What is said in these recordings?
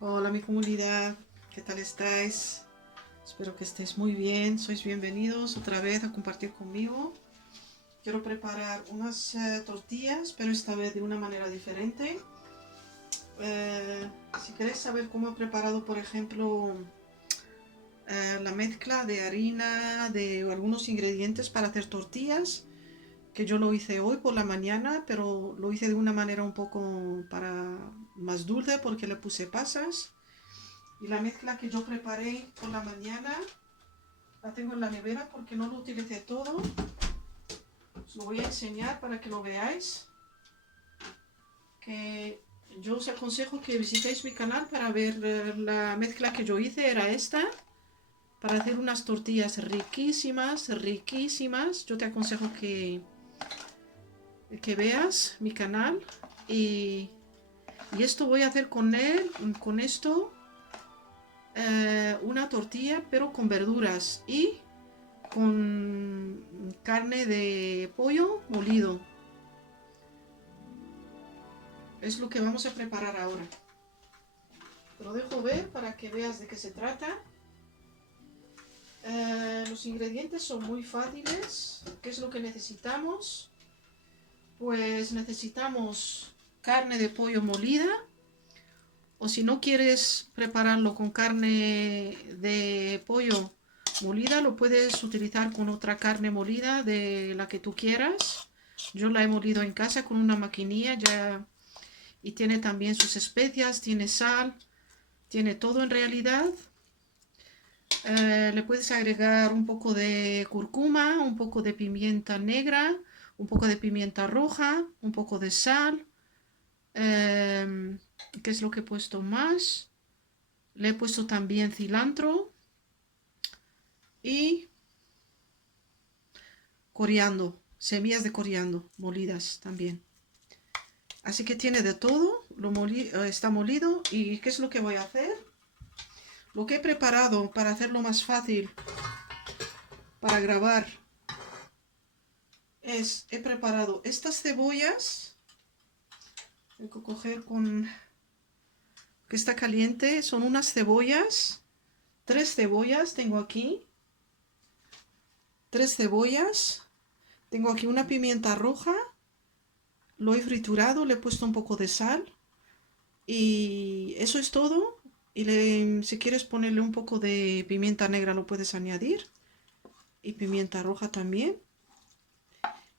Hola mi comunidad, ¿qué tal estáis? Espero que estéis muy bien, sois bienvenidos otra vez a compartir conmigo. Quiero preparar unas tortillas, pero esta vez de una manera diferente. Si queréis saber cómo he preparado, por ejemplo, la mezcla de harina, de algunos ingredientes para hacer tortillas, que yo lo hice hoy por la mañana, pero lo hice de una manera un poco más dulce porque le puse pasas. Y la mezcla que yo preparé por la mañana la tengo en la nevera porque no lo utilicé todo. Os lo voy a enseñar para que lo veáis. Que yo os aconsejo que visitéis mi canal para ver la mezcla que yo hice. Era esta. Para hacer unas tortillas riquísimas, riquísimas. Yo te aconsejo que veas mi canal. Y esto voy a hacer con esto, una tortilla pero con verduras y con carne de pollo molido. Es lo que vamos a preparar ahora. Te lo dejo ver para que veas de qué se trata. Los ingredientes son muy fáciles. ¿Qué es lo que necesitamos? Pues necesitamos carne de pollo molida, o si no quieres prepararlo con carne de pollo molida, lo puedes utilizar con otra carne molida de la que tú quieras. Yo la he molido en casa con una maquinilla ya, y tiene también sus especias, tiene sal, tiene todo en realidad. Le puedes agregar un poco de cúrcuma, un poco de pimienta negra, un poco de pimienta roja, un poco de sal. ¿Qué es lo que he puesto más? Le he puesto también cilantro y coriandro, semillas de coriandro molidas también. Así que tiene de todo, está molido. ¿Y qué es lo que voy a hacer? Lo que he preparado para hacerlo más fácil para grabar he preparado estas cebollas. Tengo que coger con que está caliente. Son unas cebollas, 3 cebollas tengo aquí, 3 cebollas. Tengo aquí una pimienta roja, lo he triturado, le he puesto un poco de sal y eso es todo. Y si quieres ponerle un poco de pimienta negra lo puedes añadir, y pimienta roja también.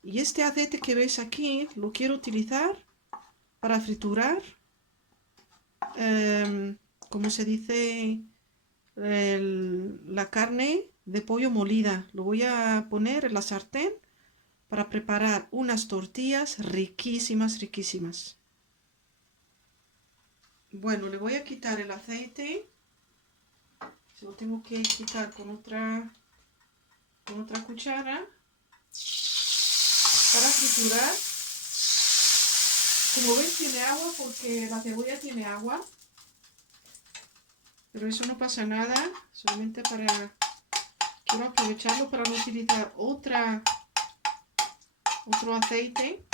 Y este aceite que veis aquí lo quiero utilizar para friturar, como se dice, la carne de pollo molida. Lo voy a poner en la sartén para preparar unas tortillas riquísimas, riquísimas. Bueno, le voy a quitar el aceite. Se lo tengo que quitar con otra cuchara para friturar. Como veis tiene agua porque la cebolla tiene agua, pero eso no pasa nada, solamente quiero aprovecharlo para no utilizar otro aceite,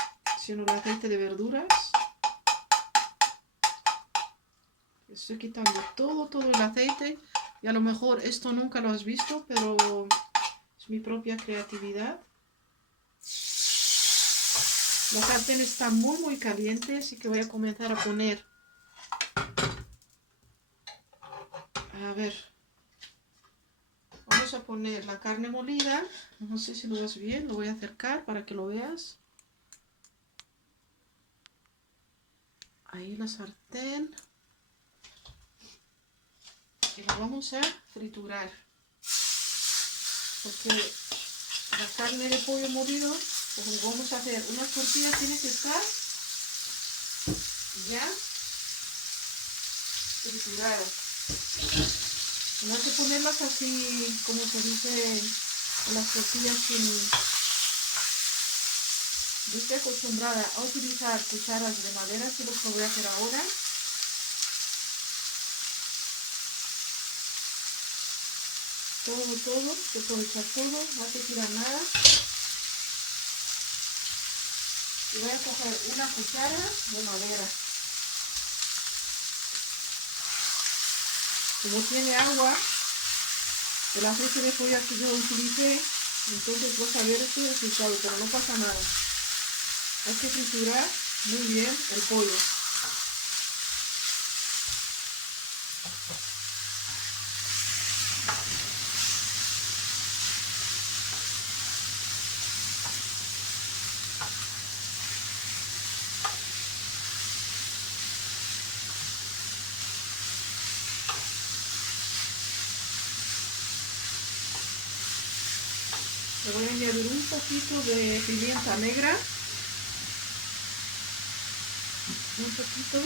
sino el aceite de verduras. Estoy quitando todo el aceite, y a lo mejor esto nunca lo has visto, pero es mi propia creatividad. La sartén está muy caliente, así que voy a comenzar a poner, a ver, vamos a poner la carne molida. No sé si lo ves bien, lo voy a acercar para que lo veas. Ahí la sartén. Y la vamos a friturar. Porque la carne de pollo molido, pues vamos a hacer unas tortillas, tiene que estar ya triturada. No hay que ponerlas así como se dice en las tortillas sin... Yo estoy acostumbrada a utilizar cucharas de madera, que es lo que voy a hacer ahora. Todo, que aprovechar todo, no hay que tirar nada. Y voy a coger una cuchara de madera. Como tiene agua, el aceite de soya que yo utilicé, entonces vas a ver este resultado, pero no pasa nada. Hay que triturar muy bien el pollo. Le voy a añadir un poquito de pimienta negra. Un poquito.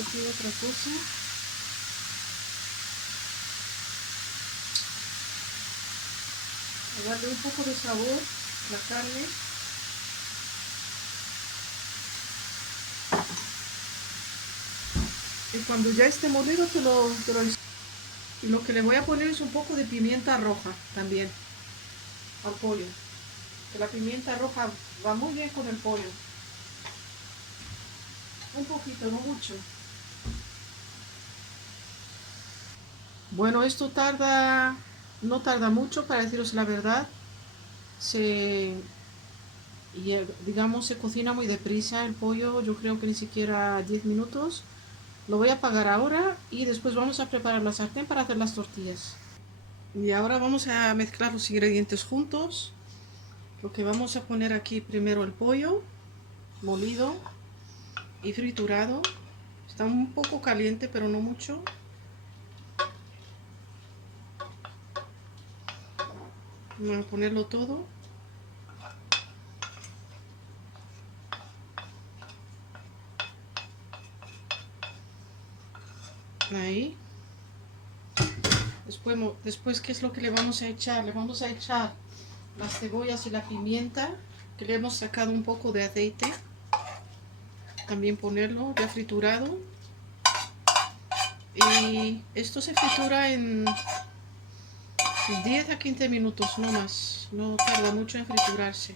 Aquí otra cosa. A darle un poco de sabor a la carne. Y cuando ya esté molido te lo y lo que le voy a poner es un poco de pimienta roja también al pollo. Que la pimienta roja va muy bien con el pollo. Un poquito, no mucho. Bueno, esto no tarda mucho, para deciros la verdad. Digamos, se cocina muy deprisa el pollo, yo creo que ni siquiera 10 minutos. Lo voy a apagar ahora y después vamos a preparar la sartén para hacer las tortillas. Y ahora vamos a mezclar los ingredientes juntos. Lo que vamos a poner aquí primero el pollo molido y triturado. Está un poco caliente, pero no mucho. Vamos a ponerlo todo. Ahí. Después, ¿qué es lo que le vamos a echar? Le vamos a echar las cebollas y la pimienta, que le hemos sacado un poco de aceite. También ponerlo ya triturado. Y esto se fritura en 10 a 15 minutos, no más. No tarda mucho en friturarse.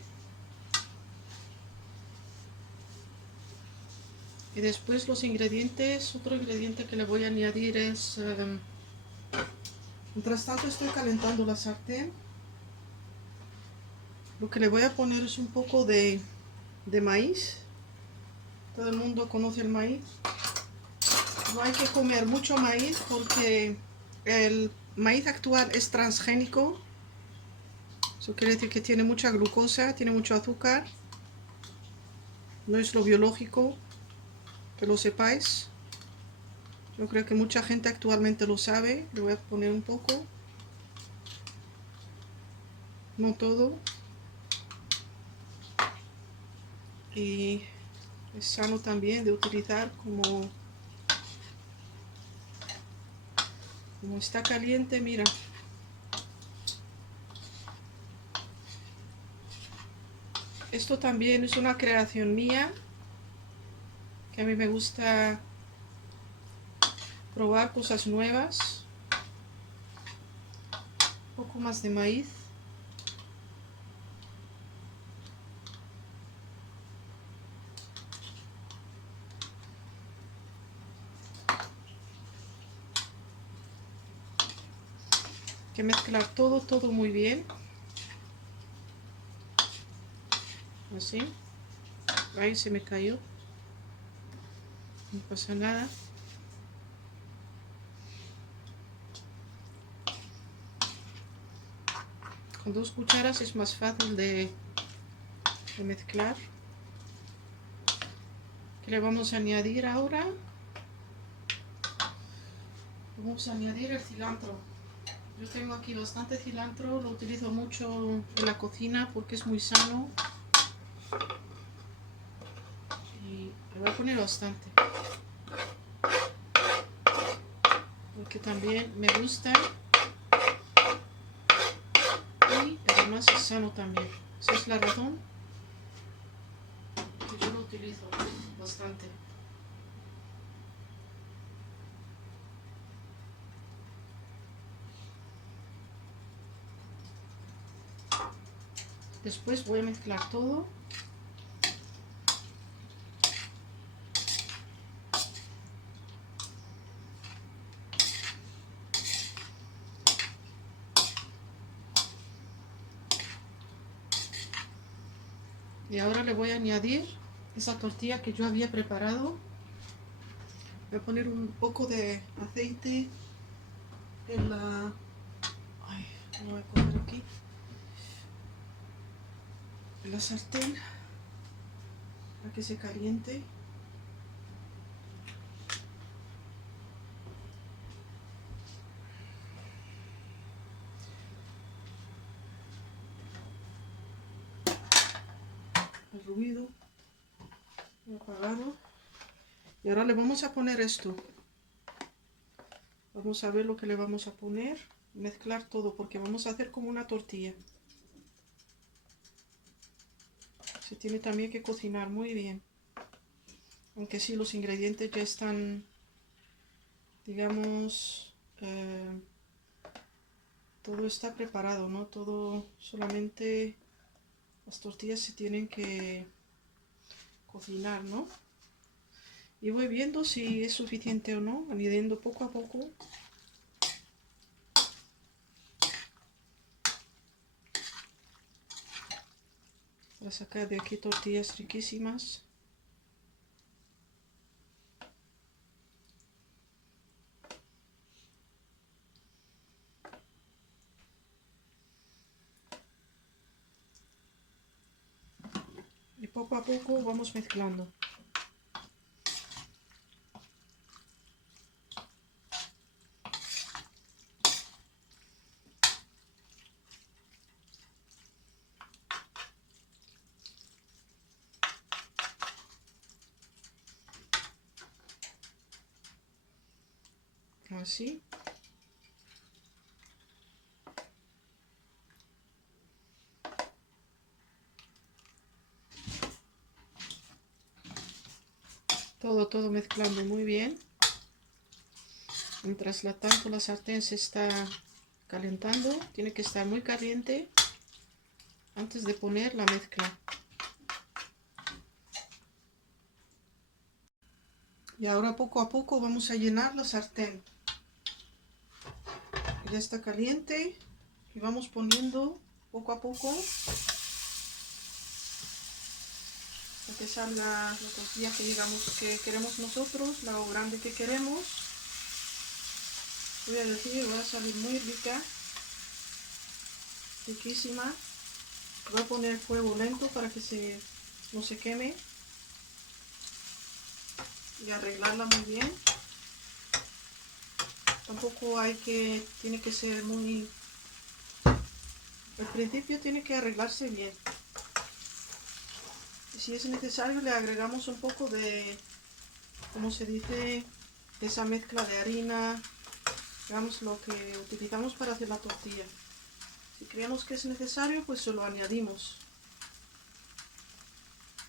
Y después los ingredientes, otro ingrediente que le voy a añadir es... mientras tanto estoy calentando la sartén. Lo que le voy a poner es un poco de maíz. Todo el mundo conoce el maíz. No hay que comer mucho maíz porque el maíz actual es transgénico. Eso quiere decir que tiene mucha glucosa, tiene mucho azúcar. No es lo biológico, que lo sepáis. Yo creo que mucha gente actualmente lo sabe. Le voy a poner un poco. No todo. Y es sano también de utilizar como está caliente, mira. Esto también es una creación mía, que a mí me gusta probar cosas nuevas. Un poco más de maíz. Hay que mezclar todo muy bien. Así. Ahí se me cayó. No pasa nada. Con 2 cucharas es más fácil de mezclar. ¿Qué le vamos a añadir ahora? Vamos a añadir el cilantro. Yo tengo aquí bastante cilantro, lo utilizo mucho en la cocina porque es muy sano. Y le voy a poner bastante. Porque también me gusta. Y además es sano también. Esa es la razón que yo lo utilizo bastante. Después voy a mezclar todo. Y ahora le voy a añadir esa tortilla que yo había preparado. Voy a poner un poco de aceite en la... Ay, lo voy a coger aquí. En la sartén para que se caliente. El ruido lo he apagado. Y ahora le vamos a poner esto. Vamos a ver lo que le vamos a poner. Mezclar todo porque vamos a hacer como una tortilla. Se tiene también que cocinar muy bien. Aunque sí, los ingredientes ya están, digamos, todo está preparado, ¿no? Todo, solamente las tortillas se tienen que cocinar, ¿no? Y voy viendo si es suficiente o no, añadiendo poco a poco. Para sacar de aquí tortillas riquísimas. Y poco a poco vamos mezclando. Así. Todo mezclando muy bien. Mientras tanto la sartén se está calentando, tiene que estar muy caliente antes de poner la mezcla. Y ahora poco a poco vamos a llenar la sartén. Ya está caliente y vamos poniendo poco a poco hasta que salga la tortilla que digamos que queremos nosotros, la grande que queremos. Voy a decir, va a salir muy rica, riquísima. Voy a poner fuego lento para que no se queme y arreglarla muy bien. Tampoco tiene que ser muy... Al principio tiene que arreglarse bien. Y si es necesario le agregamos un poco de, como se dice, de esa mezcla de harina, digamos lo que utilizamos para hacer la tortilla. Si creemos que es necesario, pues se lo añadimos.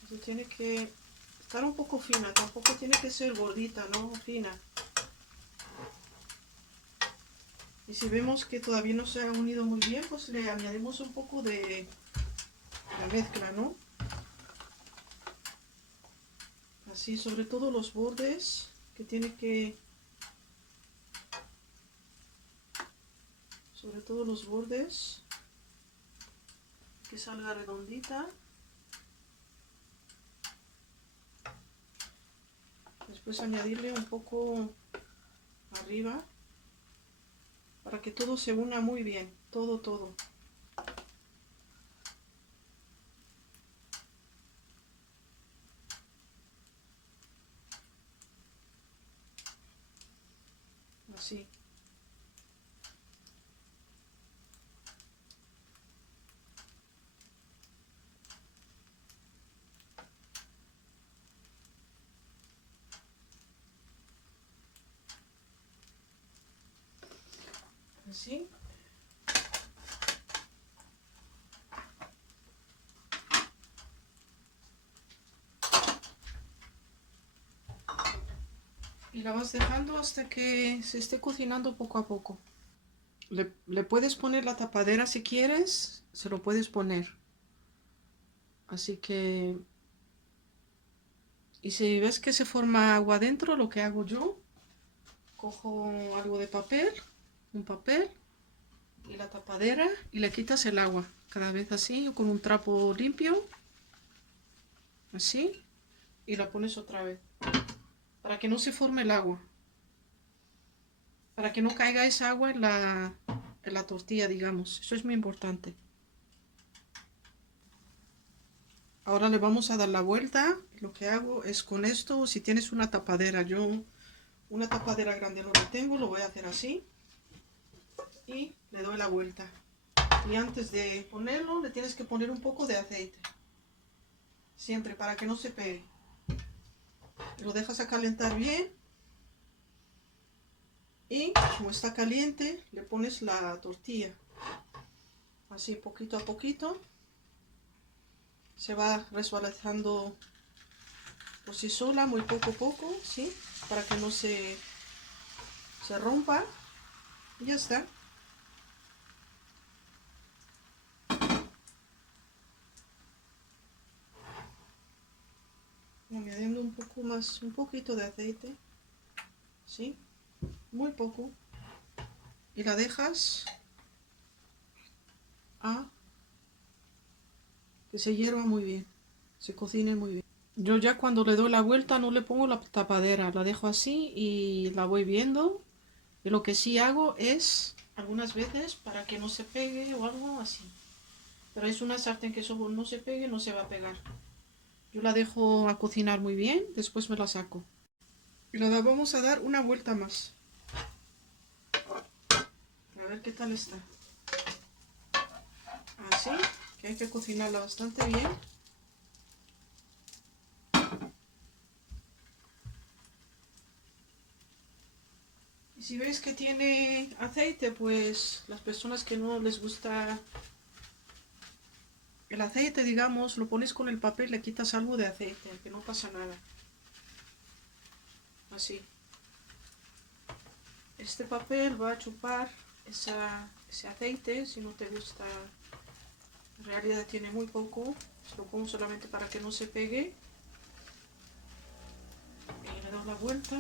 Entonces tiene que estar un poco fina, tampoco tiene que ser gordita, ¿no? Fina. Y si vemos que todavía no se ha unido muy bien, pues le añadimos un poco de la mezcla, ¿no? Así, sobre todo los bordes, que tiene que... Sobre todo los bordes, que salga redondita. Después añadirle un poco arriba, para que todo se una muy bien, todo. Así. Así. Y la vas dejando hasta que se esté cocinando poco a poco. Le puedes poner la tapadera si quieres, se lo puedes poner. Así que... Y si ves que se forma agua dentro, lo que hago yo, cojo algo de papel, un papel, y la tapadera, y le quitas el agua. Cada vez así, con un trapo limpio. así, y la pones otra vez, para que no se forme el agua, para que no caiga esa agua en la tortilla, digamos. Eso es muy importante. Ahora le vamos a dar la vuelta. Lo que hago es con esto, si tienes una tapadera, yo una tapadera grande no la tengo, lo voy a hacer así y le doy la vuelta. Y antes de ponerlo le tienes que poner un poco de aceite, siempre para que no se pegue. Lo dejas a calentar bien y como está caliente le pones la tortilla, así poquito a poquito se va resbalando por sí sola, muy poco a poco, ¿sí? Para que no se rompa. Y ya está. Añadiendo un poco más, un poquito de aceite, ¿sí? Muy poco. Y la dejas a que se hierva muy bien, se cocine muy bien. Yo ya cuando le doy la vuelta no le pongo la tapadera, la dejo así y la voy viendo. Y lo que sí hago es, algunas veces, para que no se pegue o algo así. Pero es una sartén que eso no se pegue, no se va a pegar. Yo la dejo a cocinar muy bien, después me la saco. Y la vamos a dar una vuelta más. A ver qué tal está. Así, que hay que cocinarla bastante bien. Y si veis que tiene aceite, pues las personas que no les gusta el aceite, digamos, lo pones con el papel, le quitas algo de aceite, que no pasa nada. Así. Este papel va a chupar ese aceite, si no te gusta, en realidad tiene muy poco, lo pongo solamente para que no se pegue. Y le das la vuelta.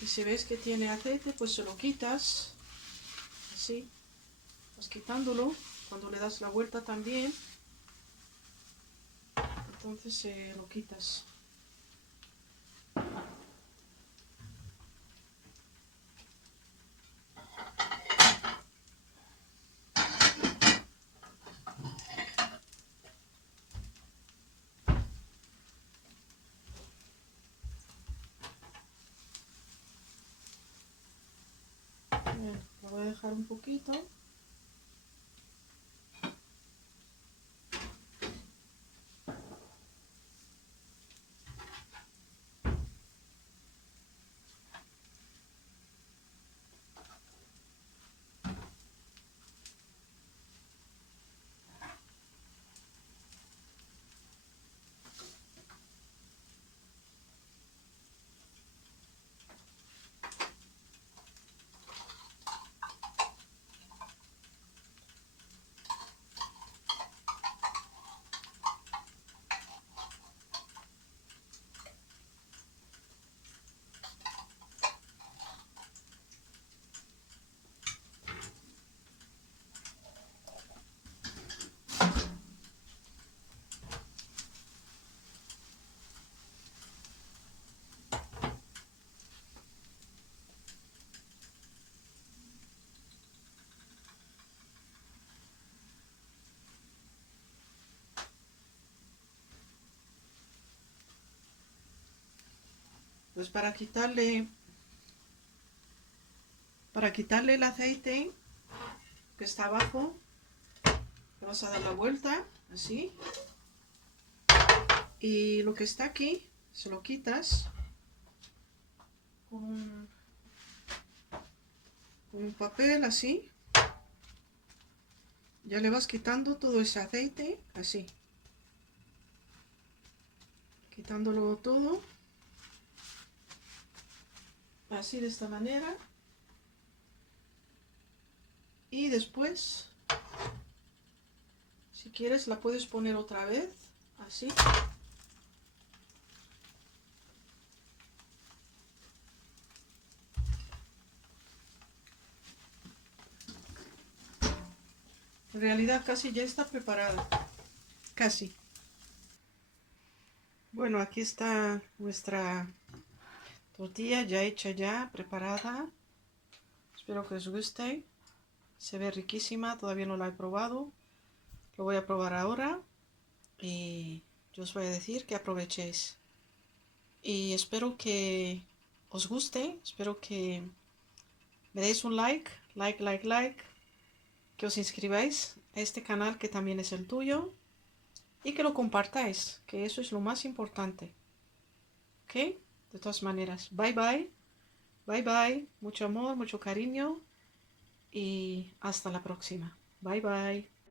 Y si ves que tiene aceite, pues se lo quitas, así, vas quitándolo, cuando le das la vuelta también, entonces se lo quitas. Bien, lo voy a dejar un poquito. Pues para quitarle el aceite que está abajo, le vas a dar la vuelta, así. Y lo que está aquí, se lo quitas con un papel así. Ya le vas quitando todo ese aceite, así. Quitándolo todo. Así, de esta manera. Y después, si quieres, la puedes poner otra vez, así. En realidad casi ya está preparada. Casi. Bueno, aquí está nuestra tortilla ya hecha ya, preparada. Espero que os guste. Se ve riquísima, todavía no la he probado. Lo voy a probar ahora y yo os voy a decir que aprovechéis. Y espero que os guste, espero que me deis un like, que os inscribáis a este canal que también es el tuyo y que lo compartáis, que eso es lo más importante. ¿Ok? De todas maneras, bye bye, mucho amor, mucho cariño y hasta la próxima. Bye bye.